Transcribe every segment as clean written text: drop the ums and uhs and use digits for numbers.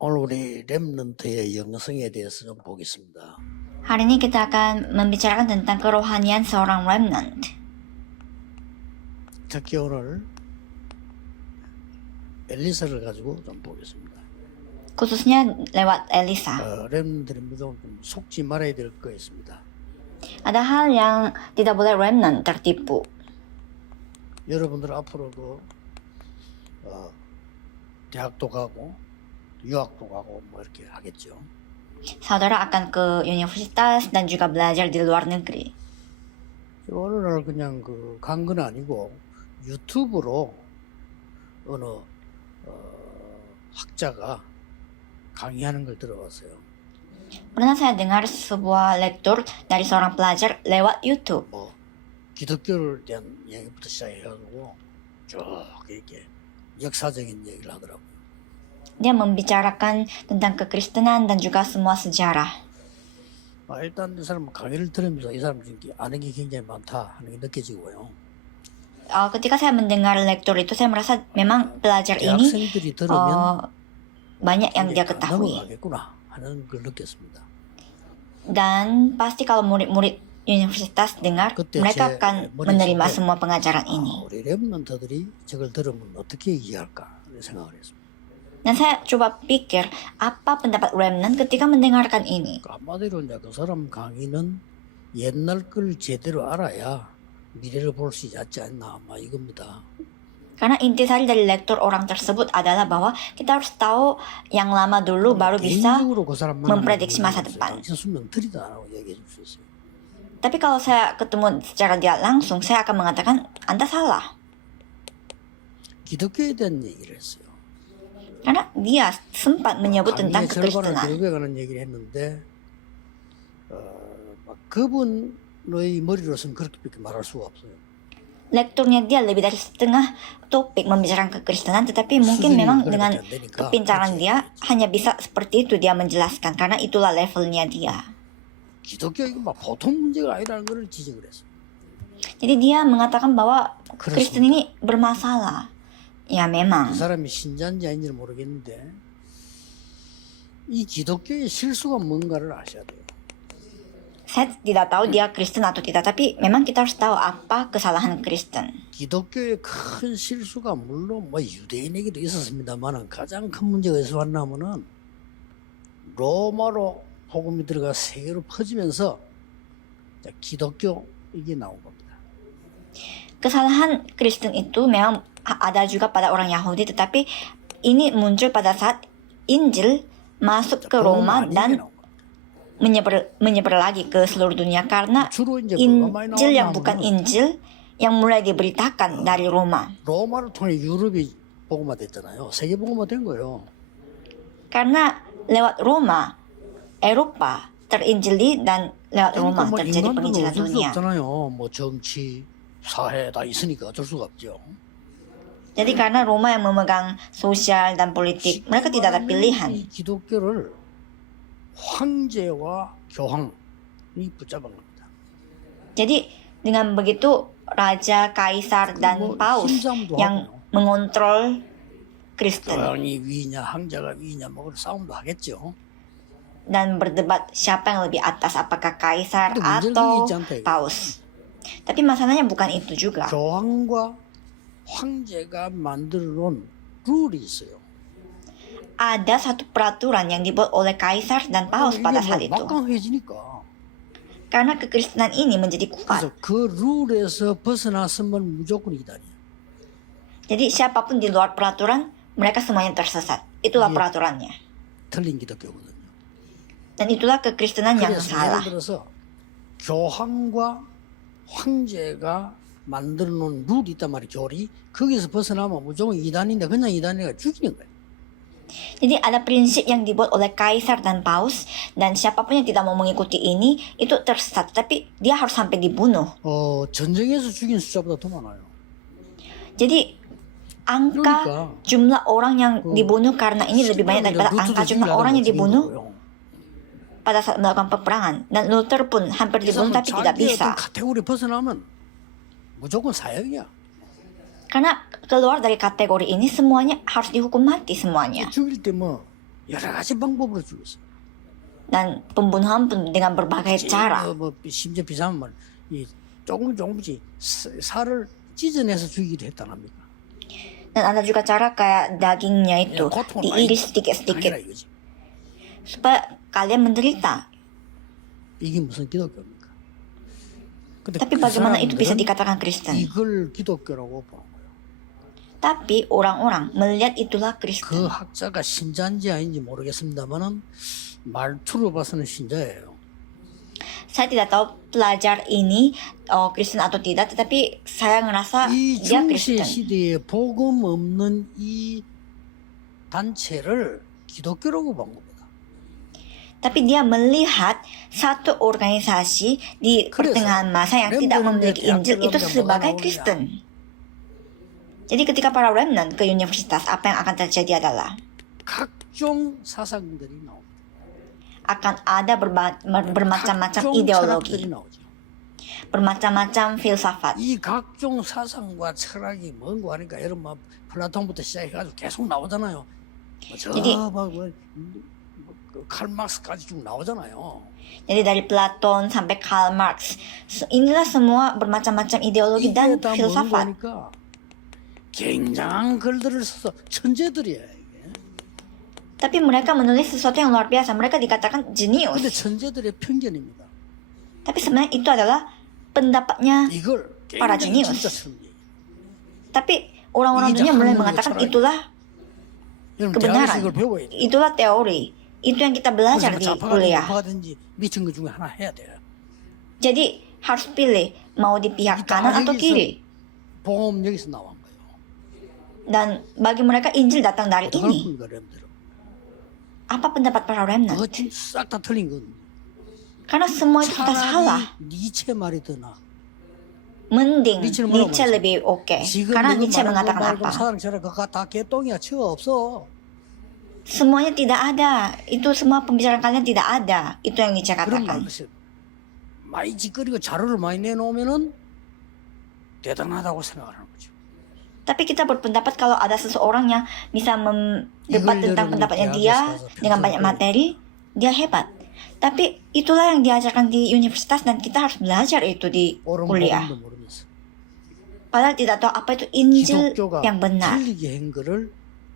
오늘 우리 렘넌트의 영성에 대해서 좀 보겠습니다. Hari ini kita akan membicarakan tentang kerohanian seorang remnant. 특히 오늘 엘리사를 가지고 좀 보겠습니다. Khususnya lewat Elisa. 렘넌트들이 무조건 좀 속지 말아야 될 거 있습니다. Ada hal yang tidak boleh remnant tertipu. 여러분들 앞으로도 대학도 가고 유학도 가고 뭐 이렇게 하겠죠. Saudara akan ke universitas dan juga belajar di luar negeri. 오늘날 그냥 간 건 아니고 유튜브로 어느 학자가 강의하는 걸 들어봤어요. Pernah saya dengar sebuah lektur dari seorang pelajar lewat YouTube. 뭐 기독교를 대한 얘기부터 시작해가지고 쭉 이렇게 역사적인 얘기를 하더라고요. Dia membicarakan tentang kekristenan dan juga semua sejarah. 일단 이 사람 강의를 들으면서 이 사람 지금 아는 게 굉장히 많다 하는 게 느껴지고요. Ketika saya mendengar lektur itu, saya merasa memang pelajar ini 대학생들이 들으면 banyak yang dia ketahui. 넘어가겠구나 하는 걸 느꼈습니다. Dan pasti kalau murid-murid universitas dengar, mereka akan menerima semua pengajaran ini. 우리 렘넌트들이 저걸 들으면 어떻게 이해할까 생각을 했습니다. Dan saya coba pikir, apa pendapat remnant ketika mendengarkan ini? 한마디로 이제 그 사람 강의는 옛날 걸 제대로 알아야 미래를 볼 수 있지 않나 아마 이겁니다. Karena intisari dari lektur orang tersebut adalah bahwa kita harus tahu yang lama dulu baru bisa memprediksi masa depan. Tapi kalau saya ketemu secara dia langsung, saya akan mengatakan Anda salah. 기독교에 대한 얘기를 했어요. Karena dia sempat menyebut tentang kekristenan. 교회에 관한 얘기를 했는데 그분의 머리로서는 그렇게밖에 말할 수가 없어요. Lekturnya dia lebih dari setengah topik membicarakan kekristenan, tetapi mungkin memang dengan kepintaran dia hanya bisa seperti itu dia menjelaskan, karena itulah levelnya dia. 기독교 이거 막 보통 문제가 아니라는 걸 지적을 했어요. Jadi dia mengatakan bahwa Kristen ini bermasalah. Ya memang. 그 사람이 신자인지 아닌지는 모르겠는데 이 기독교의 실수가 뭔가를 아셔야 돼요. Saya tidak tahu dia Kristen atau tidak, tapi memang kita harus tahu apa kesalahan Kristen. 기독교의 큰 실수가 물론 뭐 유대인에게도 있었습니다만 가장 큰 문제가 어디서 왔냐면은 로마로 복음이 들어가 세계로 퍼지면서 기독교 이게 나온 겁니다. Kesalahan Kristen itu memang ada juga pada orang Yahudi, tetapi ini muncul pada saat Injil masuk ke Roma dan menyebar lagi ke seluruh dunia, karena Injil yang bukan Injil yang mulai diberitakan dari Roma. 로마를 통해 유럽이 복음화됐잖아요. 세계 복음화된 거예요. Karena lewat Roma, Eropa terinjili dan lewat Roma terjadi penginjilan dunia. 뭐 정치, 사회 다 있으니까 어쩔 수가 없죠. Jadi karena Roma yang memegang sosial dan politik, mereka tidak ada pilihan. 기독교를 황제와 교황이 붙잡은 겁니다. Jadi dengan begitu raja, kaisar dan paus yang mengontrol Kristen. 교황이 위냐, 황제가 위냐, 뭐 싸움도 하겠죠. Dan berdebat siapa yang lebih atas, apakah kaisar atau paus. Tapi masalahnya bukan itu juga. 교황과 황제가 만들어놓은 룰이 있어요. Ada satu peraturan yang dibuat oleh kaisar dan paus pada saat itu. 막강해지니까. Karena kekristenan ini menjadi kuat. 그래서 그 룰에서 벗어났으면 무조건 이단이야. Jadi siapapun di luar peraturan, mereka semuanya tersesat. Itulah peraturannya. 틀린 기독교거든요. Dan itulah kekristenan yang salah. 예를 들어서 교황과 황제가 만들어 놓은 룰이 있단 말이에요. 교리. 거기서 벗어나면 무조건 이단인데 그냥 이단이가 죽이는 거예요. Jadi ada prinsip yang dibuat oleh kaisar dan paus, dan siapapun yang tidak mau mengikuti ini itu tersesat, tapi dia harus sampai dibunuh. 전쟁에서 죽인 숫자보다 더 많아요. Jadi angka jumlah orang yang dibunuh karena ini lebih banyak daripada angka jumlah orang yang dibunuh pada saat melakukan peperangan. Dan Luther pun hampir dibunuh tapi tidak bisa. 카테고리 벗어나면 무조건 사형이야. Karena keluar dari kategori ini semuanya harus dihukum mati semuanya. 죽일 때 뭐 여러 가지 방법으로 죽였어요. Dan pembunuhan pun dengan berbagai cara. 뭐 심지어 비슷한 말, 이 조금씩 살을 찢어내서 죽이기도 했다는 겁니까? Dan ada juga cara kayak dagingnya itu 고통을 많이 diiris sedikit-sedikit 당해라 이거지. supaya kalian menderita. 이게 무슨 기독교입니까? 근데 Tapi 그 bagaimana itu bisa 사람들은 dikatakan Kristen? 이걸 기독교라고 보는 거예요. Tapi orang-orang melihat itulah 그 Kristen. 학자가 신자인지 아닌지 모르겠습니다만은 말투로 봐서는 신자예요. Saya tidak tahu pelajar ini Kristen atau tidak, tetapi saya ngerasa 이 dia 중세 Kristen. 시대에 복음 없는 이 단체를 기독교라고 본 겁니다. Tapi dia melihat satu organisasi di pertengahan masa yang tidak memiliki Injil itu sebagai Kristen. Jadi ketika para remnant ke universitas, apa yang akan terjadi adalah 각종 사상들이 나옵니다. akan ada bermacam-macam 각종 ideologi, 철학들이 나오죠. bermacam-macam filsafat. 이 각종 사상과 철학이 뭔고 하니까 여러분 막 플라톤부터 시작해가지고 계속 나오잖아요. jadi 칼막스까지 쭉 나오잖아요. Jadi dari Platon sampai Karl Marx, inilah semua bermacam-macam ideologi dan 이게 다 뭔고 filsafat. 하니까 굉장한 글들을 써서 천재들이에요. 이게. Tapi mereka menulis sesuatu yang luar biasa. Mereka dikatakan 근데 jenius. 천재들의 편견입니다. Tapi sebenarnya itu adalah pendapatnya. 이걸 para 굉장히 jenius. 진짜처럼 얘기해요. Tapi orang-orang dunia mulai mengatakan itulah 여러분 kebenaran. 대학에서 이걸 배워야 돼요. Itulah teori. Itu yang kita belajar di 좌파가 kuliah. 우파가든지 미친 것 중에 하나 해야 돼요. Jadi harus pilih mau di pihak kanan atau kiri. 복음 여기서 나온 거예요. Dan bagi mereka Injil datang dari 어떡할 ini. 겁니까, 여러분들? Apa pendapat para remnant? 그거 싹 다 틀린 거거든요. Karena semua itu sudah salah. 차라리 니체 말이 더 나아. Mending Nietzsche는 뭐라고 Nietzsche lebih oke. 지금 Karena 내가 Nietzsche 말한 mengatakan 거 말고 apa? 사랑처럼 그거 다 개똥이야. 치어 없어. Semuanya tidak ada. Itu semua pembicaraan kalian tidak ada. Itu yang Nietzsche 그런 katakan. 말 하세요. 많이 짓거리고 자료를 많이 내놓으면은 대단하다고 생각하는 거죠. Tapi kita berpendapat kalau ada seseorang yang bisa mendebat 이걸 tentang 여러분이 pendapatnya 대학에 dia 가서 dengan banyak 평생 materi, dia hebat. Tapi itulah yang diajarkan di universitas dan kita harus belajar itu di 옳은 kuliah. 복음도 모르면서 Padahal tidak tahu apa itu Injil 기독교가 yang benar. 틀리게 한 거를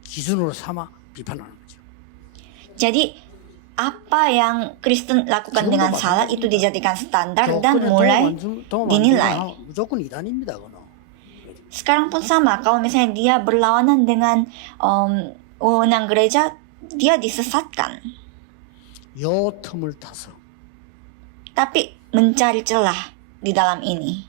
기준으로 삼아 비판하는 거죠. Jadi apa yang Kristen lakukan 지금도 dengan 마찬가지. salah itu dijadikan standar dan 교권에 mulai 도움 안 dinilai. 주면 무조건 이단입니다. 그거는. Sekarang pun sama, kalau misalnya dia berlawanan dengan wewenang gereja, dia disesatkan. 요 틈을 타서 Tapi mencari celah di dalam ini.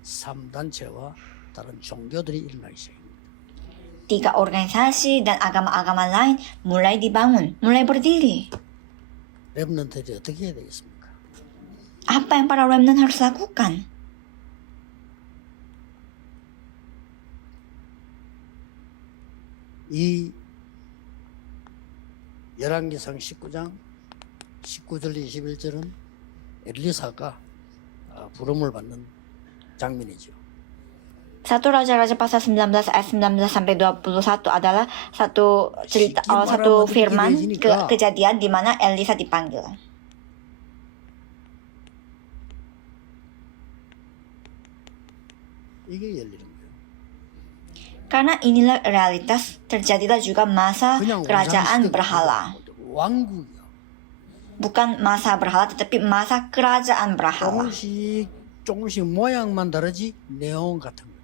3단체와 다른 종교들이 일어나기 시작합니다. 3 organisasi dan agama-agama lain mulai dibangun, mulai berdiri. 렘넌트들이 어떻게 해야 되겠습니까? Apa yang para remnant harus lakukan? 이 열왕기상 19장 19절 21절은 엘리사가 부름을 받는 장면이죠. 1 Raja-Raja pasal 19 ayat 19 sampai 21 adalah satu cerita, satu firman kejadian di mana Elisa dipanggil. 이게 열리는 거예요. Karena inilah realitas, terjadilah juga masa 그냥 kerajaan 왕시대가 berhala. 아니고 왕국이야. Bukan masa berhala, tetapi masa kerajaan berhala. 조금씩 모양만 다르지 내용 같은 거.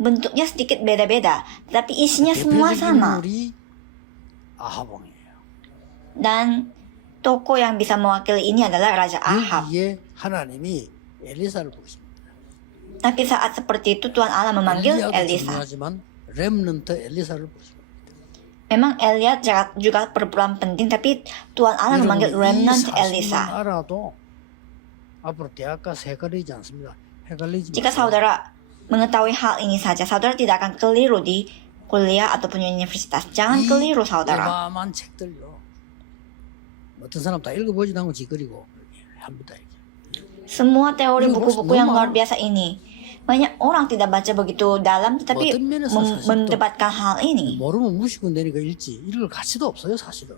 Bentuknya sedikit beda-beda, tetapi isinya semua 대표적인 sama. 인물이 아하봉이에요. Dan tokoh yang bisa mewakili ini adalah Raja Ahab. 여기에 하나님이 엘리사를 부르십니다. Tapi saat seperti itu Tuhan Allah memanggil 엘리야도 Elisa. 중요하지만 렘넌트 엘리사를 부르십니다. Memang Elia juga berperan penting, tapi Tuhan Allah memanggil remnant Elisa. 알아도 앞으로 대학 가서 헷갈리지 않습니다. 헷갈리지 Jika saudara mengetahui hal ini saja, saudara tidak akan keliru di kuliah ataupun universitas. Jangan keliru saudara. 어마어마한 책들요. 어떤 사람 다 읽어보지도 않고 지거리고 합니다. 이게. Semua teori Ini buku-buku harus yang normal. luar biasa ini Banyak orang tidak baca begitu dalam tetapi 어떤 면에서 사실 또 mendebatkan hal ini. 모르면 무시고 내니까 읽지 이럴 가치도 없어요 사실은.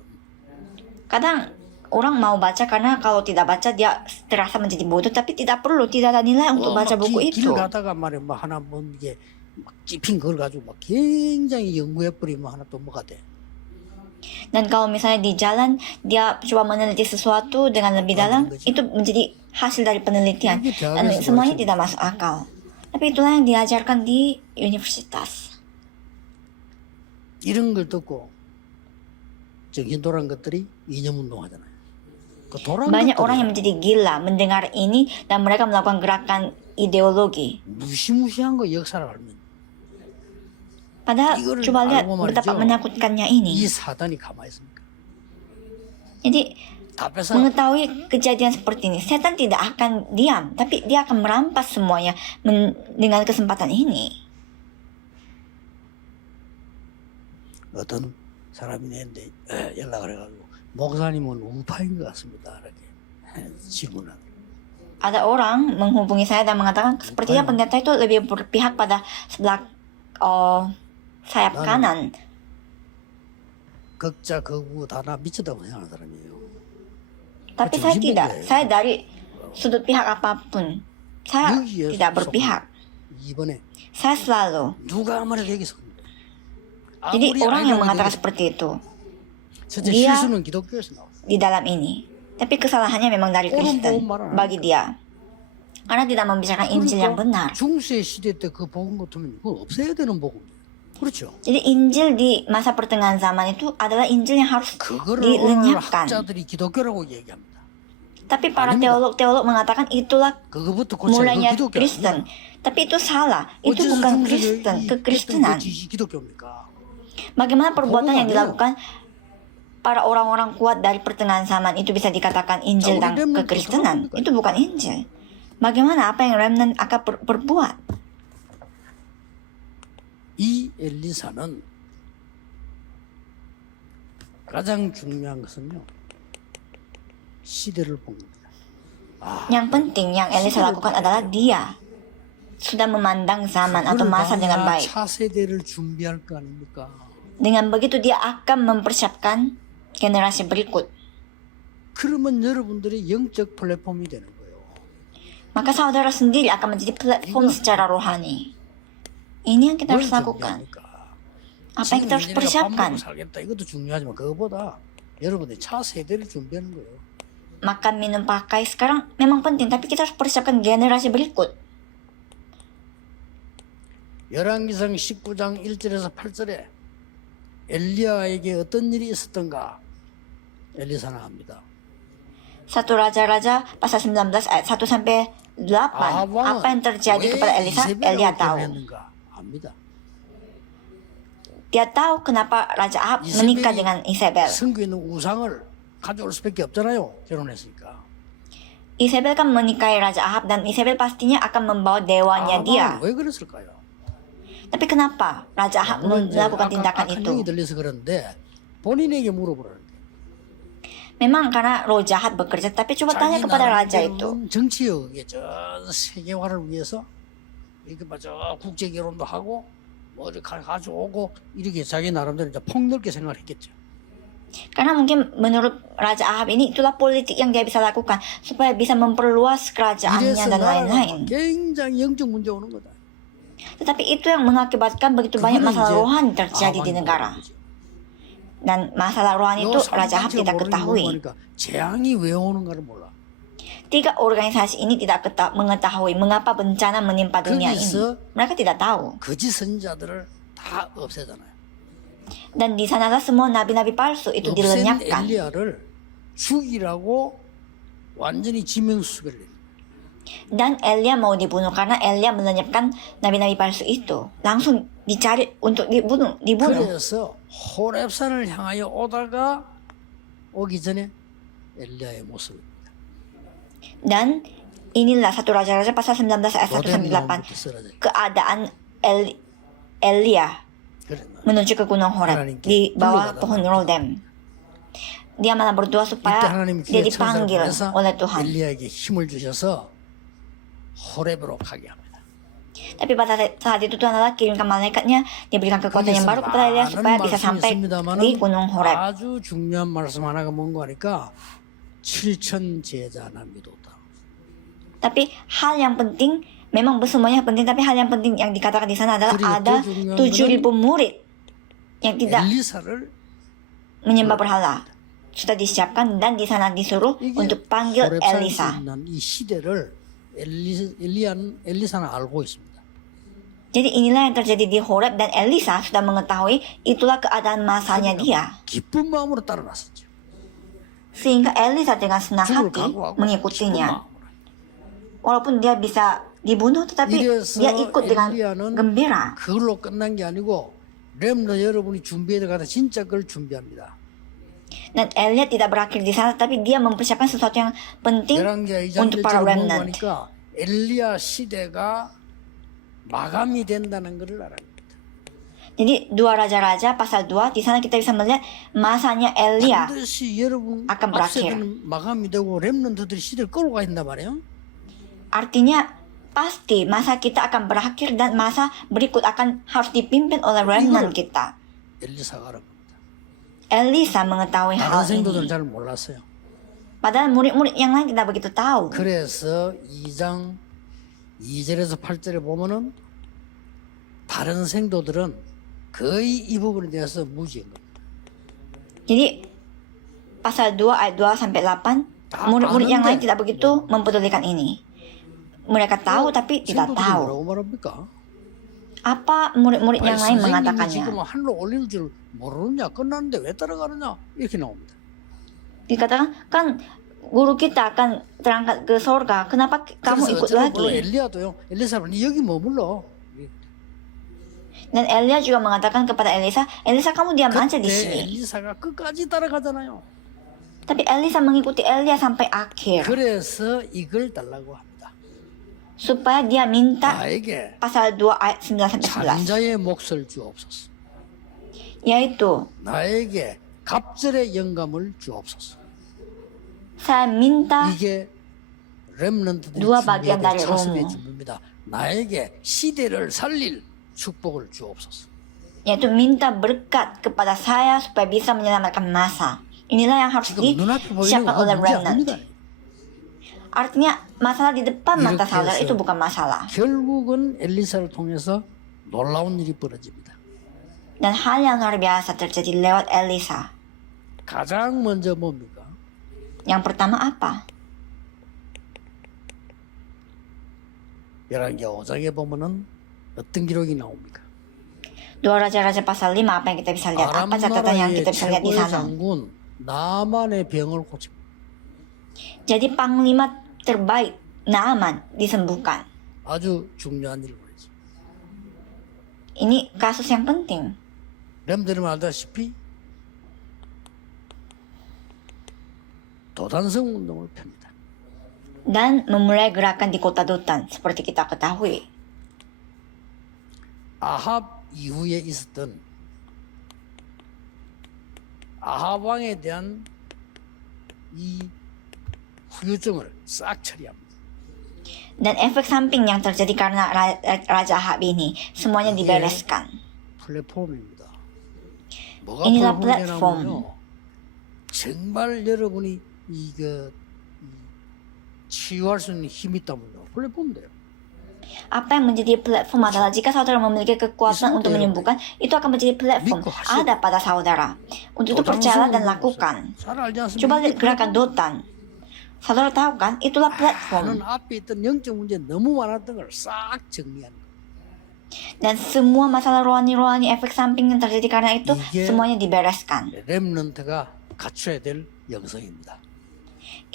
Kadang orang mau baca karena kalau tidak baca dia terasa menjadi bodoh, tapi tidak perlu, tidak ada nilai untuk baca buku 길 itu. 가다가 말이야 뭐 하나 뭐 이게 막 찝힌 걸 가지고 막 굉장히 연구해 버리면 하나 또 뭐가 돼. Dan kalau misalnya di jalan dia coba meneliti sesuatu dengan lebih dalam, itu menjadi hasil dari penelitian. Dan semuanya tidak masuk akal. Tapi itulah yang diajarkan di universitas. 이런 걸 듣고 정신 돌아간 것들이 이념 운동하잖아요. 그 돌아간 Banyak 것들이 orang yang menjadi gila mendengar ini dan mereka melakukan gerakan ideologi. 무시무시한 거 역사를 알면 Padahal 이거를 coba lihat 알고 betapa 말이죠. menakutkannya 이 ini. 사단이 가만히 있습니까? Jadi 다 뺏어 mengetahui kejadian seperti ini, setan tidak akan diam, tapi dia akan merampas semuanya dengan kesempatan ini. 어떤 사람이 내한테 연락을 해가지고 목사님은 우파인 것 같습니다. 이렇게 질문을. Ada orang menghubungi saya dan mengatakan sepertinya pendeta itu lebih berpihak pada sebelah sayap kanan. 극자 극우 다 나 미쳤다고 생각하는 사람이에요. Tapi saya tidak, saya dari sudut pihak apapun. Saya 여기에 tidak berpihak. 이번에 Saya selalu. 누가 아무래도 여기서 Jadi orang yang mengatakan seperti itu 진짜 dia 실수는 기독교에서 나와. di dalam ini. Tapi kesalahannya memang dari Kristen bagi dia. Karena tidak membicarakan Injil yang benar. 중세 시대 때 그 복음 같으면 그건 없애야 되는 복음이에요. 그렇죠? Jadi Injil di masa pertengahan zaman itu adalah Injil yang harus 그거를 오늘 dilenyapkan. 학자들이 기독교라고 얘기합니다. Tapi para 아닙니다. teolog mengatakan itulah 그거부터 고쳐야 mulanya 그 기독교 Kristen. Tapi itu salah. Itu 어째서 bukan 중세에 Kristen, 이 kekristenan. 기독교입니까? Bagaimana perbuatan yang 아니에요. dilakukan para orang-orang kuat dari pertengahan zaman itu bisa dikatakan Injil dan kekristenan? Itu bukan Injil. Bagaimana apa yang remnant akan berbuat? 이 엘리사는 가장 중요한 것은요 시대를 본 겁니다. Yang penting yang Elisa lakukan adalah dia sudah memandang zaman atau masa dengan baik. 차세대를 준비할 거 아닙니까? Dengan begitu dia akan mempersiapkan generasi berikut. 그러면 여러분들이 영적 플랫폼이 되는 거예요. Maka saudara sendiri akan menjadi platform secara rohani. Ini yang kita harus 뭘 lakukan. 준비합니까? Apa yang kita harus 지금 persiapkan? 밥 먹고 살겠다 이것도 중요하지만 그거보다 여러분들이 차세대를 준비하는 거예요. Makan, minum, pakai sekarang memang penting, tapi kita harus persiapkan generasi berikut. 열왕기상 19장 1절에서 8절에 엘리야에게 어떤 일이 있었던가 엘리사는 압니다. 1 Raja-Raja pasal 19 ayat 1 sampai 8. Apa yang terjadi kepada Elisa? Elia tahu. 했는가 압니다. Dia tahu kenapa Raja Ahab menikah dengan Isabel. 성경에 있는 우상을 가져올 수밖에 없잖아요. 결혼했으니까. Isabel kan menikahi Raja Ahab dan Isabel pastinya akan membawa dewanya dia. 왜 그랬을까요? Tapi kenapa Raja Ahab melakukan tindakan itu? 한정이 들려서 그런데 본인에게 물어보라는 거예요. Memang karena roh jahat bekerja, tapi coba tanya kepada raja itu. 정치역에 저 세계화를 위해서 이렇게 저 국제 결혼도 하고 뭐 이렇게 가져오고 이렇게 자기 나름대로 이제 폭넓게 생각을 했겠죠. Karena mungkin menurut Raja Ahab ini itulah politik yang dia bisa lakukan supaya bisa memperluas kerajaannya 이래서 dan 나라가 lain-lain. 굉장히 영적 문제 오는 거다. Tetapi itu yang mengakibatkan begitu banyak masalah rohani terjadi di negara. Dan masalah rohani itu Raja Ahab tidak ketahui. 재앙이 왜 오는가를 몰라. 3 organisasi ini tidak mengetahui mengapa bencana menimpa dunia ini. Mereka tidak tahu. 거짓 선지자들을 다 없애잖아요. Dan di sanalah semua nabi-nabi palsu itu 없앤 dilenyapkan. 엘리야를 죽이라고 완전히 지명수배를 해요. Dan Elia mau dibunuh karena Elia melenyapkan nabi-nabi palsu itu. Langsung dicari untuk dibunuh. 그래서 호렙산을 향하여 오다가 오기 전에 엘리야의 모습입니다. Dan inilah 1 Raja-Raja pasal 19 ayat 1 sampai 8. Keadaan Elia menuju ke gunung Horeb di bawah pohon Rodem. Dia malah berdoa supaya dia dipanggil oleh Tuhan. 엘리야에게 힘을 주셔서 호렙으로 가게 합니다. Tapi pada saat itu Tuhan Allah kirimkan malaikatnya, dia berikan kekuatan yang baru kepada Elia supaya bisa sampai di Gunung Horeb. 아주 중요한 말씀 하나가 뭔가 하니까 7천 제자나 믿었다. Tapi hal yang penting, memang semuanya penting, tapi hal yang penting yang dikatakan di sana adalah 그리고 ada 또 중요한 7.000 murid yang tidak 엘리사를 menyembah berhala. Sudah disiapkan dan di sana disuruh 이게 untuk panggil 호렙산에 Elisa. 있는 이 시대를 엘리사는 알고 있습니다. Jadi inilah yang terjadi di Horeb dan Elisa sudah mengetahui itulah keadaan masanya dia. 기쁜 마음으로 따라갔었죠. Sehingga Elisa dengan senang 죽을 hati 각오하고 기쁜 mengikutinya. 마음으로. Walaupun dia bisa dibunuh tetapi 이래서 dia ikut dengan 엘리야는 gembira. 그걸로 끝난 게 아니고 렘너 여러분이 준비해야 가다 진짜 그걸 준비합니다. Dan Elia tidak berakhir di sana, tapi dia mempersiapkan sesuatu yang penting 열왕기하 untuk para 2장에서 remnant. 보니까 엘리야 시대가 마감이 된다는 것을 알아요. Jadi 2 Raja-Raja pasal 2 di sana kita bisa melihat masanya Elia. 반드시 여러분 akan berakhir. 앞세대는 마감이 되고 렘넌트들이 시대를 끌고 가야 말이에요. Artinya pasti masa kita akan berakhir dan masa berikut akan harus dipimpin oleh remnant kita. 엘리사가 알아봅니다. Elisa mengetahui 다른 hal 생도들은 ini. 잘 몰랐어요. Padahal murid-murid yang lain tidak begitu tahu. 그래서 2장 2절에서 8절에 보면은 다른 생도들은 거의 이 부분에 대해서 무지한 겁니다. Jadi pasal 2 ayat 2 sampai 8 murid-murid yang lain tidak begitu mempedulikan ini. Mereka tahu tapi tidak 생도들이 tahu. 뭐라고 말합니까? Apa murid-murid yang lain 선생님이 mengatakannya. 지금 하늘로 올릴 줄 모르느냐 끝났는데 왜 따라가느냐 이렇게 나옵니다. Dikatakan kan guru kita akan terangkat ke sorga. Kenapa kamu 그래서 ikut 어쩌면 물론 lagi? 엘리야도요. 엘리사는 여기 머물러. Dan Elia juga mengatakan kepada Elisa, Elisa kamu diam aja di 그때 sini. 엘리사가 끝까지 따라가잖아요. Tapi Elisa mengikuti Elia sampai akhir. 그래서 이걸 달라고 합니다. Supaya dia minta 나에게 pasal 2 ayat 9 sampai 11. 잔자의 몫을 주옵소서. Yaitu, 나에게 갑절의 영감을 주옵소서. saya minta 이게 렘넌트들이 dua bagian 준비해야 dari 될 차습의 romo. 준비입니다. 나에게 시대를 살릴 축복을 주옵소서. yaitu minta berkat kepada saya supaya bisa menyelamatkan masa. Inilah yang harus 지금 눈앞에 보이는 disiapkan 건 oleh 문제 remnant. 아닙니다. Artinya masalah di depan mata 이렇게 saudara 해서 itu bukan masalah. 결국은 엘리사를 통해서 놀라운 일이 벌어집니다. Dan hal yang luar biasa terjadi lewat Elisa. 가장 먼저 뭡니까? Yang pertama apa? 열왕기 5장에 보면은 어떤 기록이 나옵니까? 2 Raja-Raja pasal 5 apa yang kita bisa lihat? Apa catatan yang 아람나라의 kita bisa lihat di 최고의 sana? 장군 나만의 병을 고칩니다. Jadi panglima terbaik Naaman disembuhkan. 아주 중요한 일을 벌이죠. Ini kasus yang penting. 렘들은 알다시피 도단성 운동을 펴니다. Dan memulai gerakan di kota Dotan seperti kita ketahui. 아합 이후에 있었던 아합 왕에 대한 이 후유증을 싹 처리합니다. Dan efek samping yang terjadi karena Raja Ahab ini semuanya dibereskan. 플랫폼입니다. 뭐가 inilah 플랫폼이냐면요. 정말 여러분이 이거 치유할 수 있는 힘이 있다면요. 플랫폼 돼요. Apa yang menjadi platform adalah jika saudara memiliki kekuatan untuk menyembuhkan, itu akan menjadi platform. Ada pada saudara. Untuk itu percayalah dan lakukan. 잘 알지 않습니까? Coba lihat gerakan Dotan. Saudara tahu kan? Itulah 나는 platform. 앞에 있던 영적 문제 너무 많았던 걸 싹 정리하는 거예요. Dan semua masalah rohani-rohani efek samping yang terjadi karena itu 이게 semuanya dibereskan. 렘넌트가 갖춰야 될 영성입니다.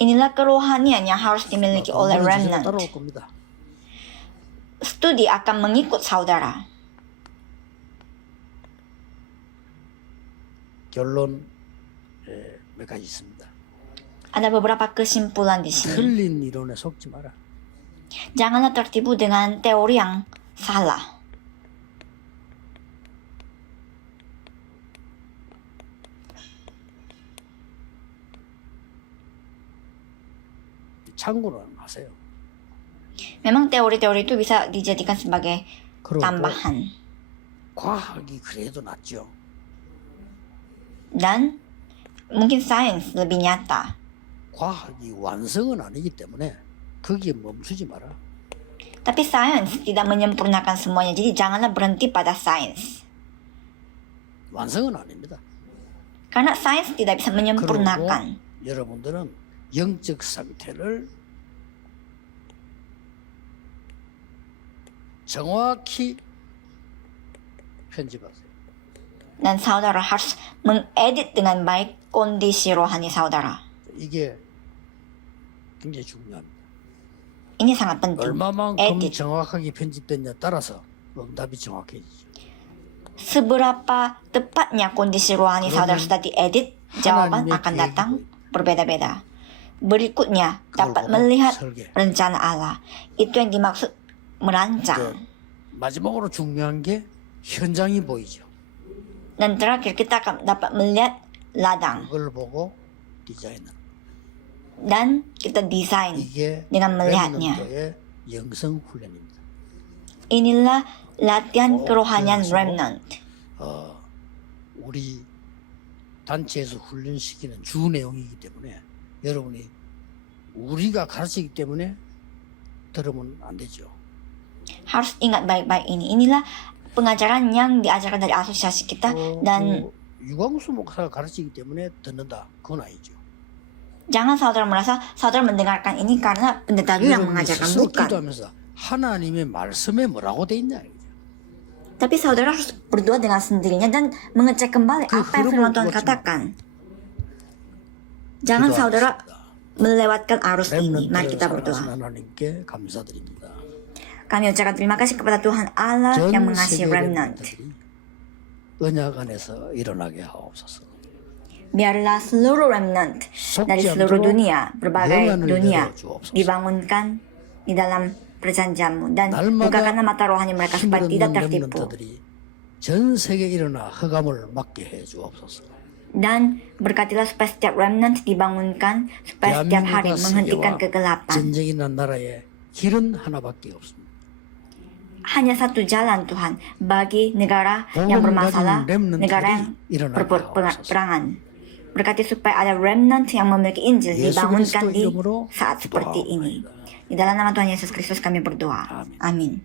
Inilah kerohanian yang harus dimiliki oleh 공부는 remnant. 따라올 겁니다. Studi akan mengikut saudara. 결론 몇 가지 있습니다. Ada beberapa kesimpulan di sini. 틀린 이론에 속지 마라. Janganlah tertipu dengan teori yang salah. 참고는 하세요. Memang teori-teori itu bisa dijadikan sebagai 그리고 tambahan. 과학이 그래도 낫죠. Dan mungkin sains lebih nyata. 과학이 완성은 아니기 때문에 거기에 멈추지 마라. Tapi sains tidak menyempurnakan semuanya. Jadi janganlah berhenti pada sains. 완성은 아닙니다. Karena sains tidak bisa 그리고 menyempurnakan. 여러분들은 영적 상태를 정확히 편집하세요. Dan saudara harus mengedit dengan baik kondisi rohani saudara. 이게 굉장히 중요합니다. Ini sangat penting. 얼마만큼 Edit. 정확하게 편집됐냐에 따라서 응답이 정확해지죠. Seberapa tepatnya kondisi rohani saudara sudah diedit, jawaban akan datang berbeda-beda. Berikutnya, dapat melihat rencana Allah. Itu yang dimaksud merancang. 마지막으로 중요한 게 현장이 보이죠. Dan terakhir, kita akan dapat melihat ladang. 그걸 보고 디자인을. Dan kita desain 이게 dengan melihatnya. 렘넌트의 영성 훈련입니다. Inilah latihan kerohanian remnant. 우리 단체에서 훈련시키는 주 내용이기 때문에 여러분이 우리가 가르치기 때문에 들으면 안 되죠. Harus ingat baik-baik ini. Inilah pengajaran yang diajarkan dari asosiasi kita dan 유광수 목사가 가르치기 때문에 듣는다. 그건 아니죠. jangan saudara merasa saudara mendengarkan ini karena pendeta Yu yang 여러분이 mengajarkan. 스스로 Bukan. 기도하면서 하나님의 말씀에 뭐라고 돼 있냐. Tapi saudara harus berdoa dengan sendirinya dan mengecek kembali apa yang firman Tuhan katakan. Jangan saudara melewatkan arus ini. Mari kita berdoa. 하나님께 감사드립니다. Kami ucapkan terima kasih kepada Tuhan Allah yang 전 mengasihi 세계 remnant. 렘넌트들이 언약 안에서 일어나게 하옵소서. Biarlah seluruh remnant dari seluruh dunia, berbagai dunia, dibangunkan di dalam perjanjianmu dan bukakanlah mata rohani mereka supaya tidak tertipu. 렘넌트들이 전 세계에 일어나 흑암을 막게 해 주옵소서. Dan berkatilah supaya setiap remnant dibangunkan, supaya setiap hari menghentikan kegelapan. 전쟁이 난 나라에 길은 하나밖에 없습니다. Hanya satu jalan Tuhan bagi negara yang bermasalah, negara yang berperangan. Berkati supaya ada remnant yang memiliki Injil dibangunkan di saat seperti ini. Di dalam nama Tuhan Yesus Kristus kami berdoa. Amin.